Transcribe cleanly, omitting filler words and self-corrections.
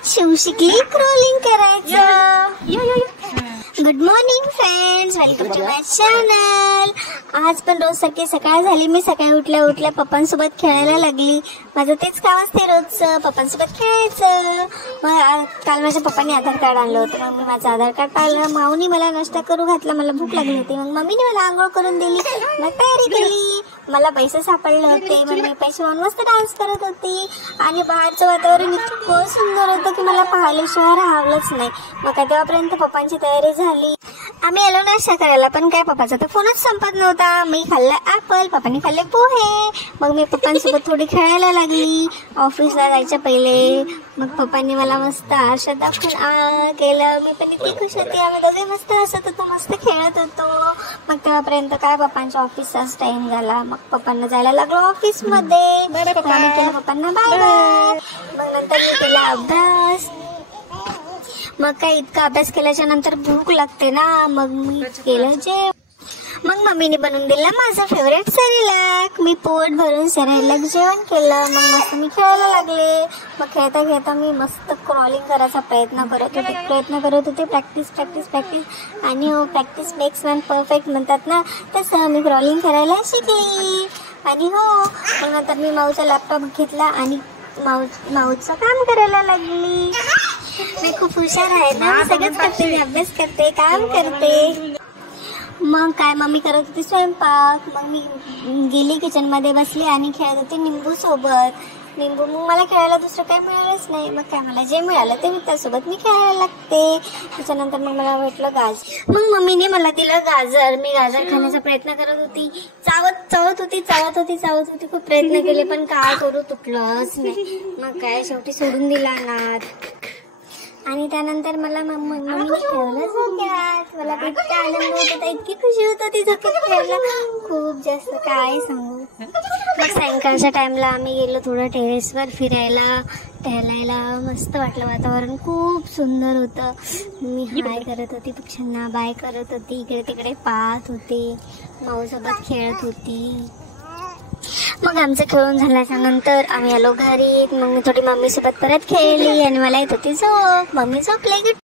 आज शिव शिकली क्रॉलिंग करायचं। Good morning friends, welcome to my channel. आज पण रोज सारखी सकाळ झाली। मी सकाळी उठल्या पप्पांसोबत खेळायला लागली। माझं तेच काम असते रोजचं, पप्पांसोबत खेळायचं। मग काल माझ्या पप्पांनी आधार कार्ड आणलं होतं, मग मी माझं आधार कार्ड काढलं। माऊनी मला नाश्ता करू घातला, मला भूक लागली होती। मग मम्मीने मला आंघोळ करून दिली, मग तयारी केली। मला पैसे सापडले होते, मग मी पैसे लावून मस्त डान्स करत होती। आणि बाहेरचं वातावरण इतकं सुंदर होतं की मला पाहिल्याशिवाय राहावलंच नाही। मग काय तेव्हापर्यंत पप्पांची तयारी झाली। आम्ही आलो नाश्ता करायला, पण काय पप्पाचा तर फोनच संपत नव्हता। मी खाल्लं ऍपल, पप्पांनी खाल्ले पोहे। मग मी पप्पांसोबत थोडी खेळायला लागली ऑफिसला जायच्या पहिले। मग पप्पांनी मला मस्त आरशात दाखवून केलं। मी पण इतकी खुश होती। आम्ही दोघे मस्त हसत होतो, मस्त खेळत होतो। मग तेव्हापर्यंत काय पप्पांच्या ऑफिसचाच टाइम झाला। मग पप्पांना जायला लागलो ऑफिस मध्ये। मी केलं पप्पांना बाय बाय। मग नंतर मी केला अभ्यास। मग काय इतका अभ्यास केल्याच्या नंतर भूक लागते ना, मग मी केलं जेवण। मग मम्मीने बनवून दिला माझं फेवरेट सेरेलॅक। मी पोट भरून सेरेलॅक जेवण केलं। मग मस्त मी खेळायला लागले। मग खेळता खेळता मी मस्त क्रॉलिंग करायचा प्रयत्न करत होते। प्रॅक्टिस आणि हो, प्रॅक्टिस मेक्स मॅन परफेक्ट म्हणतात ना, तसं मी क्रॉलिंग करायला शिकली। आणि हो, मग नंतर मी माऊचा लॅपटॉप घेतला आणि माऊचं काम करायला लागली। मी खूप हुशार आहे ना, मी सगळंच करते। मी अभ्यास करते, काम करते। मग काय मम्मी करत होती स्वयंपाक। मग मी गेली किचन मध्ये बसली आणि खेळत होते निंबू सोबत। मग मला खेळायला दुसरं काही मिळालंच नाही। मग काय मला जे मिळालं ते त्यासोबत मी खेळायला लागते। त्याच्यानंतर मग मला भेटलं गाजर। मग मम्मीने मला दिलं गाजर। मी गाजर खाण्याचा प्रयत्न करत होती, चावत होती। खूप प्रयत्न केले, पण काय करू, तुटलंच नाही। मग काय शेवटी सोडून दिला नाद। आणि त्यानंतर मला मम्मीने खेळलं झोक्यात। मला इतका आनंद होत होता, इतकी खुशी होत होती झोक्यात खेळायला, खूप जास्त काय सांगू। मग सायंकाळच्या टाइमला आम्ही गेलो थोडं टेरेसवर फिरायला, टहलायला। मस्त वाटलं, वातावरण खूप सुंदर होतं। मी हाय करत होती, पक्ष्यांना बाय करत होती, इकडे तिकडे पाहत होते, माऊसोबत खेळत होती। मग आमचं खेळून झाल्याच्या नंतर आम्ही आलो घरी। मग मी थोडी मम्मी सोबत परत खेळली आणि मला येत होती झोप। मम्मी झोपले।